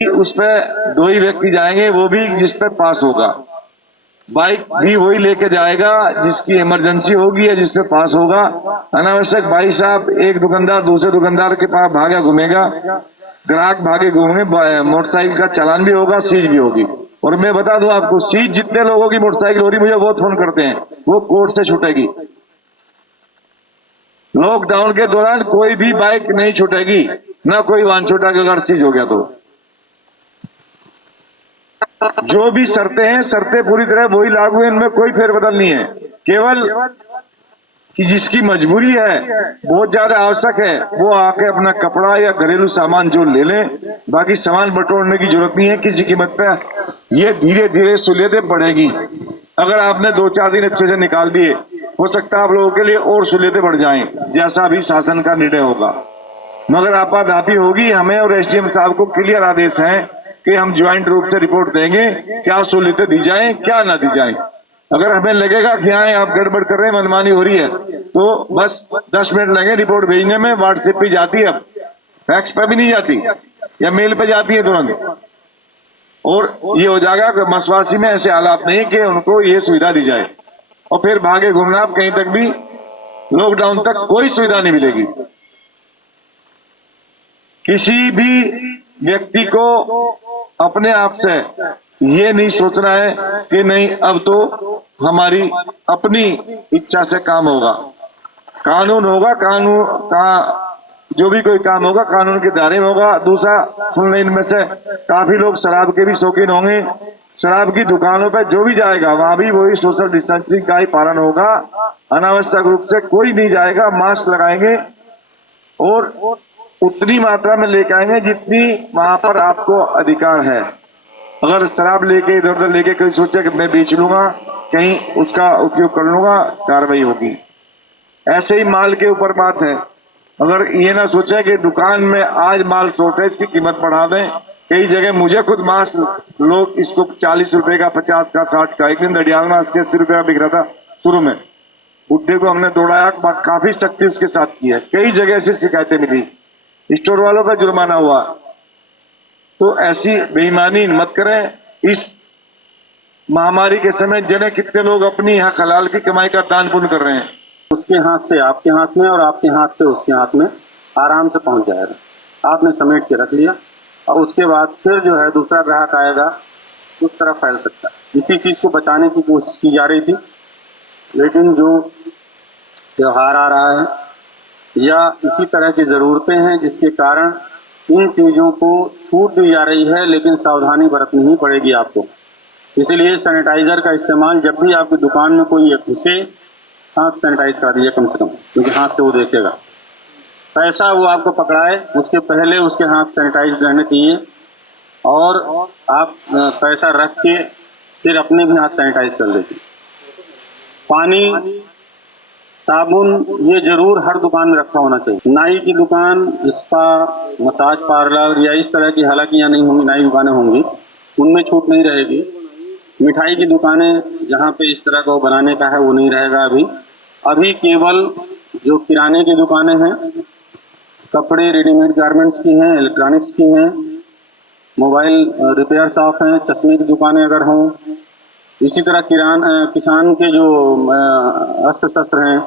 उस पे दो ही व्यक्ति जाएंगे, वो भी जिस पे पास होगा। बाइक भी वही लेके जाएगा जिसकी इमरजेंसी होगी या जिस पे पास होगा। अनावश्यक भाई साहब एक दुकानदार दूसरे दुकानदार के पास भागा घूमेगा, ग्राहक भागे घूमेंगे, मोटरसाइकिल का चालान भी होगा, सीज भी होगी। और मैं बता दूं आपको, सीज जितने लोगों की मोटरसाइकिल हो रही, मुझे बहुत फोन करते हैं, वो कोर्ट से छूटेगी। लॉकडाउन के दौरान कोई भी बाइक नहीं छूटेगी, ना कोई वाहन छूटेगा अगर सीज हो गया तो। जो भी शर्तें हैं, शर्तें पूरी तरह वही लागू है, इनमें कोई फेरबदल नहीं है। केवल कि जिसकी मजबूरी है, बहुत ज्यादा आवश्यक है, वो आके अपना कपड़ा या घरेलू सामान जो ले लें, बाकी सामान बटोरने की जरूरत नहीं है किसी कीमत पे। ये धीरे धीरे सहूलियतें बढ़ेगी। अगर आपने 2-4 दिन अच्छे से निकाल दिए, हो सकता है आप लोगों के लिए और सहूलियतें बढ़ जाएं, जैसा भी शासन का निर्णय होगा। मगर आपाधापी होगी, हमें और एसडीएम साहब को क्लियर आदेश है कि हम ज्वाइंट रूप से रिपोर्ट देंगे, क्या सहूलियतें दी जाए क्या ना दी जाए। अगर हमें लगेगा कि हाँ आप गड़बड़ कर रहे हैं, मनमानी हो रही है, तो बस 10 मिनट लगे रिपोर्ट भेजने में। व्हाट्सएप पे जाती है, अब फैक्स पे भी नहीं जाती, या मेल पे जाती है तुरंत। और ये हो जाएगा कि मसवासी में ऐसे हालात नहीं कि उनको ये सुविधा दी जाए, और फिर भागे घूमना आप कहीं तक भी। लॉकडाउन तक कोई सुविधा नहीं मिलेगी। किसी भी व्यक्ति को अपने आप से ये नहीं सोचना है कि नहीं अब तो हमारी अपनी इच्छा से काम होगा। कानून होगा, कानून का जो भी कोई काम होगा कानून के दायरे में होगा। दूसरा, सुन लें, इनमें से काफी लोग शराब के भी शौकीन होंगे। शराब की दुकानों पर जो भी जाएगा वहां भी वही सोशल डिस्टेंसिंग का ही पालन होगा। अनावश्यक रूप से कोई नहीं जाएगा, मास्क लगाएंगे और उतनी मात्रा में लेके आएंगे जितनी वहां पर आपको अधिकार है। अगर शराब लेके इधर उधर लेके कोई सोचे कि मैं बेच लूंगा, कहीं उसका उपयोग कर लूंगा, कार्रवाई होगी। ऐसे ही माल के ऊपर बात है। अगर ये ना सोचे कि दुकान में आज माल शॉर्ट है, इसकी कीमत बढ़ा दें। कई जगह मुझे खुद मास्क लोग इसको 40 रुपए का, 50 का, 60 का, एक दिन दड़ियाल में 80-80 रुपए का बिक रहा था शुरू में। बुढ़े को हमने दौड़ाया, काफी सख्ती उसके साथ की है। कई जगह से शिकायतें मिली, स्टोर वालों पर जुर्माना हुआ। तो ऐसी बेईमानी मत करें। इस महामारी के समय जने कितने लोग अपनी यहाँ हलाल की कमाई का दान पुण्य कर रहे हैं। उसके हाथ से आपके हाथ में और आपके हाथ से उसके हाथ में आराम से पहुंच जाएगा। आपने समेट के रख लिया और उसके बाद फिर जो है दूसरा ग्राहक आएगा, उस तरफ फैल सकता है। इसी चीज को बचाने की कोशिश की जा रही थी, लेकिन जो त्योहार आ रहा है या इसी तरह की जरूरतें हैं जिसके कारण इन चीजों को छूट दी जा रही है, लेकिन सावधानी बरतनी ही पड़ेगी आपको। इसीलिए सैनिटाइजर का इस्तेमाल, जब भी आपकी दुकान में कोई घुसे, हाथ सैनिटाइज करा दीजिए कम से कम, क्योंकि हाथ से वो देखेगा। पैसा वो आपको पकड़ाए उसके पहले उसके हाथ सैनिटाइज रहने चाहिए, और आप पैसा रख के फिर अपने भी हाथ सैनिटाइज कर लीजिए। पानी, साबुन ये जरूर हर दुकान में रखा होना चाहिए। नाई की दुकान, स्पा, मसाज पार्लर या इस तरह की हालांकि यहाँ नहीं होंगी, नाई दुकानें होंगी, उनमें छूट नहीं रहेगी। मिठाई की दुकानें जहाँ पे इस तरह का वो बनाने का है वो नहीं रहेगा। अभी केवल जो किराने की दुकानें हैं, कपड़े रेडीमेड गारमेंट्स की हैं, इलेक्ट्रॉनिक्स की हैं, मोबाइल रिपेयर शॉप हैं, चश्मे की दुकानें अगर हों, इसी तरह किसान के जो अस्त्र शस्त्र हैं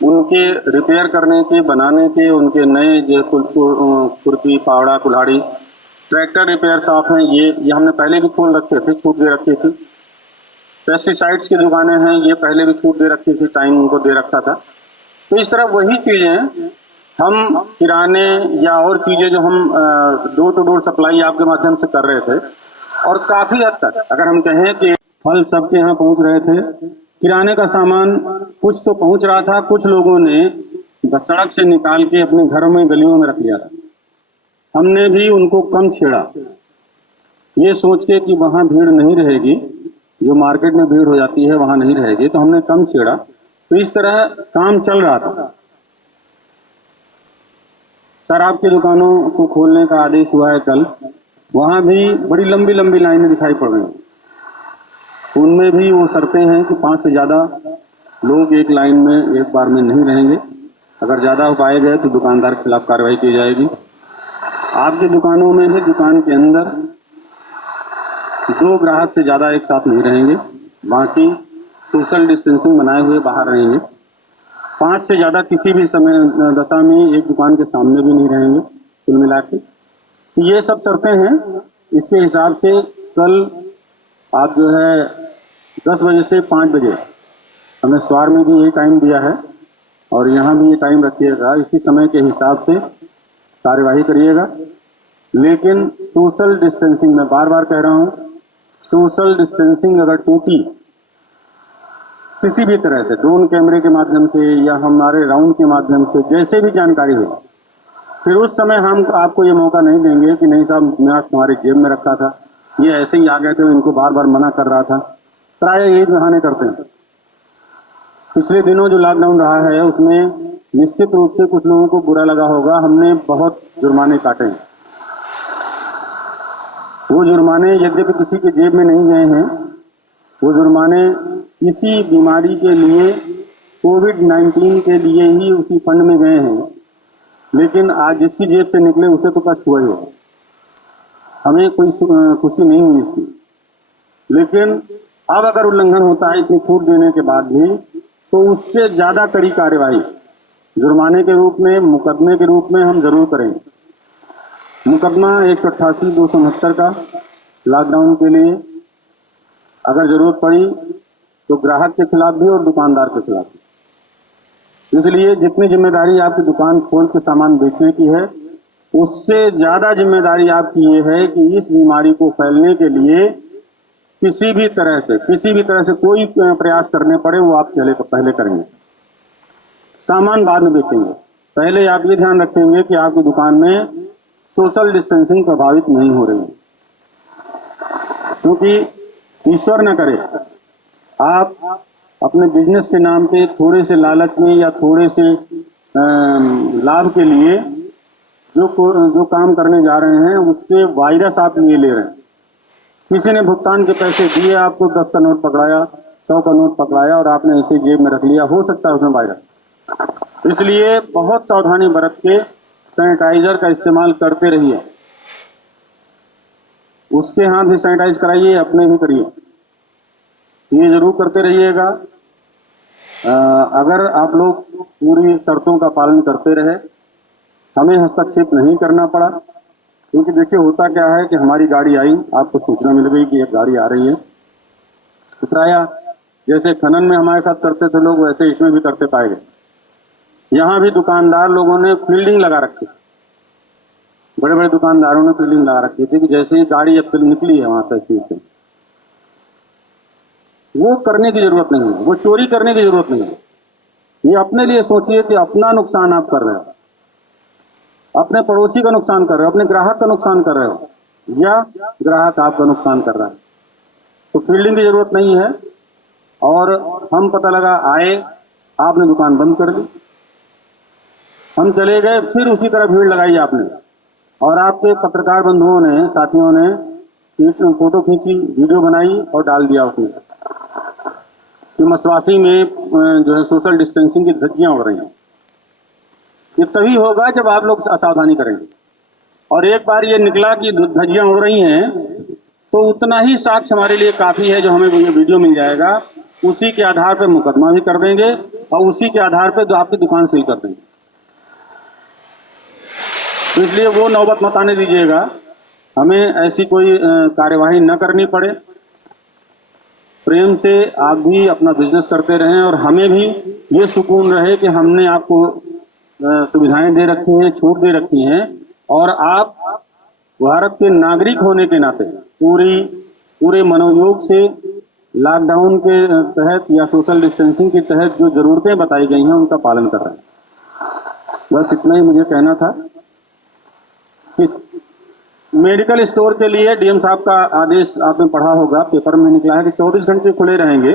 उनके रिपेयर करने के, बनाने के, उनके नए जो खुरपी, फावड़ा, कुल्हाड़ी, ट्रैक्टर रिपेयर शॉप हैं, ये हमने पहले भी खोल रखे थे, छूट दे रखी थी। पेस्टिसाइड्स की दुकानें हैं, ये पहले भी छूट दे रखी थी, टाइम उनको दे रखा था। तो इस तरह वही चीजें हम किराने या और चीजें जो हम डोर टू डोर सप्लाई आपके माध्यम से कर रहे थे, और काफी हद तक अगर हम कहें कि फल सबके यहाँ पहुंच रहे थे, किराने का सामान कुछ तो पहुंच रहा था, कुछ लोगों ने सड़क से निकाल के अपने घरों में, गलियों में रख लिया था। हमने भी उनको कम छेड़ा, ये सोच के कि वहां भीड़ नहीं रहेगी, जो मार्केट में भीड़ हो जाती है वहां नहीं रहेगी, तो हमने कम छेड़ा। तो इस तरह काम चल रहा था। शराब की दुकानों को खोलने का आदेश हुआ है कल, वहां भी बड़ी लंबी लंबी लाइनें दिखाई पड़ रही हैं। उनमें भी वो शर्तें हैं कि 5 से ज्यादा लोग एक लाइन में एक बार में नहीं रहेंगे। अगर ज्यादा हो पाए गए तो दुकानदार के खिलाफ कार्रवाई की जाएगी। आपकी दुकानों में से दुकान के अंदर 2 ग्राहक से ज़्यादा एक साथ नहीं रहेंगे, बाकी सोशल डिस्टेंसिंग बनाए हुए बाहर रहेंगे। 5 से ज़्यादा किसी भी समय दशा में एक दुकान के सामने भी नहीं रहेंगे। कुल मिला के तो ये सब शर्तें हैं। इसके हिसाब से कल आप जो है 10 बजे से 5 बजे, हमें स्वार में भी यही टाइम दिया है और यहाँ भी ये टाइम रखिएगा, इसी समय के हिसाब से कार्यवाही करिएगा। लेकिन सोशल डिस्टेंसिंग, मैं बार बार कह रहा हूँ, सोशल डिस्टेंसिंग अगर टूटी किसी भी तरह से, ड्रोन कैमरे के माध्यम से या हमारे राउंड के माध्यम से, जैसे भी जानकारी हो, फिर उस समय हम आपको ये मौका नहीं देंगे कि नहीं साहब मास्क हमारे जेब में रखा था, ये ऐसे ही आ गए थे, इनको बार बार मना कर रहा था। प्राय यही बहाने करते हैं। पिछले दिनों जो लॉकडाउन रहा है उसमें निश्चित रूप से कुछ लोगों को बुरा लगा होगा, हमने बहुत जुर्माने काटे हैं। वो जुर्माने यद्यपि किसी के जेब में नहीं गए हैं, वो जुर्माने इसी बीमारी के लिए, कोविड-19 के लिए ही उसी फंड में गए हैं। लेकिन आज जिसकी जेब से निकले उसे तो कष्ट हुआ ही होगा, हमें कोई खुशी नहीं हुई इसकी। लेकिन अब अगर उल्लंघन होता है इतनी छूट देने के बाद भी, तो उससे ज्यादा कड़ी कार्यवाही जुर्माने के रूप में, मुकदमे के रूप में हम जरूर करेंगे। मुकदमा 188/269 का लॉकडाउन के लिए, अगर जरूरत पड़ी तो ग्राहक के खिलाफ भी और दुकानदार के खिलाफ भी। इसलिए जितनी जिम्मेदारी आपकी दुकान खोल के सामान बेचने की है, उससे ज्यादा जिम्मेदारी आपकी ये है कि इस बीमारी को फैलने के लिए किसी भी तरह से कोई प्रयास करने पड़े वो आप पहले करेंगे। सामान बाद में बेचेंगे, पहले आप ये ध्यान रखेंगे कि आपकी दुकान में सोशल डिस्टेंसिंग प्रभावित नहीं हो रही है। क्योंकि ईश्वर न करे आप अपने बिजनेस के नाम पे थोड़े से लालच में या थोड़े से लाभ के लिए जो काम करने जा रहे हैं उससे वायरस आप लिए ले रहे हैं। किसी ने भुगतान के पैसे दिए, आपको 10 का नोट पकड़ाया, 100 का नोट पकड़ाया और आपने ऐसे जेब में रख लिया, हो सकता है उसमें वायरस। इसलिए बहुत सावधानी बरत के सैनिटाइजर का इस्तेमाल करते रहिए। उसके हाथ भी सैनिटाइज कराइए, अपने भी करिए, ये जरूर करते रहिएगा। अगर आप लोग पूरी शर्तों का पालन करते रहे, हमें हस्तक्षेप नहीं करना पड़ा। क्योंकि देखिए होता क्या है कि हमारी गाड़ी आई, आपको सूचना मिल गई कि एक गाड़ी आ रही है, उतराया, जैसे खनन में हमारे साथ करते थे लोग, वैसे इसमें भी करते पाए गए। यहाँ भी दुकानदार लोगों ने फील्डिंग लगा रखी, बड़े बड़े दुकानदारों ने फील्डिंग लगा रखी थी कि जैसे ही गाड़ी अब निकली है वहां तहसील से, वो करने की जरूरत नहीं है, वो चोरी करने की जरूरत नहीं है। ये अपने लिए सोचिए कि अपना नुकसान आप कर रहे हो, अपने पड़ोसी का नुकसान कर रहे हो, अपने ग्राहक का नुकसान कर रहे हो, या ग्राहक आपका नुकसान कर रहा है। तो फील्डिंग की जरूरत नहीं है। और हम पता लगा आए, आपने दुकान बंद कर दी, हम चले गए, फिर उसी तरह भीड़ लगाई आपने, और आपके पत्रकार बंधुओं ने, साथियों ने फोटो खींची, वीडियो बनाई और डाल दिया उसमें कि मसवासी में जो है सोशल डिस्टेंसिंग की धज्जियां उड़ रही हैं। ये तभी होगा जब आप लोग असावधानी करेंगे। और एक बार ये निकला कि धज्जियां उड़ रही हैं, तो उतना ही साक्ष्य हमारे लिए काफी है, जो हमें ये वीडियो मिल जाएगा, उसी के आधार पर मुकदमा भी कर देंगे और उसी के आधार पर जो आपकी दुकान सील कर देंगे। तो इसलिए वो नौबत मत आने दीजिएगा, हमें ऐसी कोई कार्यवाही न करनी पड़े। प्रेम से आप भी अपना बिजनेस करते रहें और हमें भी ये सुकून रहे कि हमने आपको सुविधाएं दे रखी हैं, छूट दे रखी हैं, और आप भारत के नागरिक होने के नाते पूरे मनोयोग से लॉकडाउन के तहत या सोशल डिस्टेंसिंग के तहत जो जरूरतें बताई गई हैं उनका पालन कर रहे हैं। बस इतना ही मुझे कहना था। कि मेडिकल स्टोर के लिए डीएम साहब का आदेश आपने पढ़ा होगा, पेपर में निकला है कि 24 घंटे खुले रहेंगे।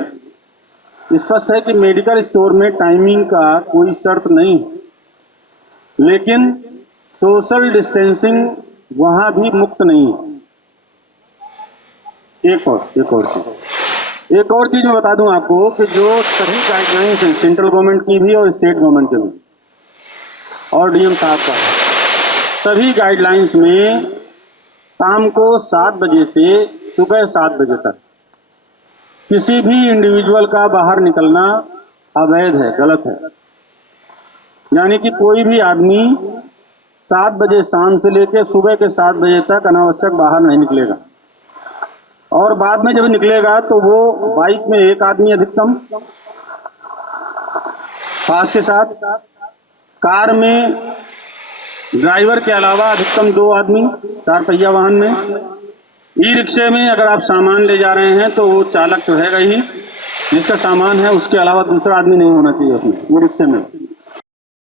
स्पष्ट है कि मेडिकल स्टोर में टाइमिंग का कोई शर्त नहीं, लेकिन सोशल डिस्टेंसिंग वहां भी मुक्त नहीं है। एक और चीज मैं बता दूं आपको कि जो सभी गाइडलाइंस हैं सेंट्रल गवर्नमेंट की भी और स्टेट गवर्नमेंट की भी और डीएम साहब का, सभी गाइडलाइंस में शाम को 7 बजे से सुबह 7 बजे तक किसी भी इंडिविजुअल का बाहर निकलना अवैध है, गलत है। यानी कि कोई भी आदमी 7 बजे शाम से लेकर सुबह के 7 बजे तक अनावश्यक बाहर नहीं निकलेगा। और बाद में जब निकलेगा तो वो बाइक में एक आदमी अधिकतम, पास के साथ कार में ड्राइवर के अलावा अधिकतम 2 आदमी 4 पहिया वाहन में। ई रिक्शे में अगर आप सामान ले जा रहे हैं तो वो चालक तो हैगा ही, जिसका सामान है उसके अलावा दूसरा आदमी नहीं होना चाहिए उसमें, ई रिक्शे में।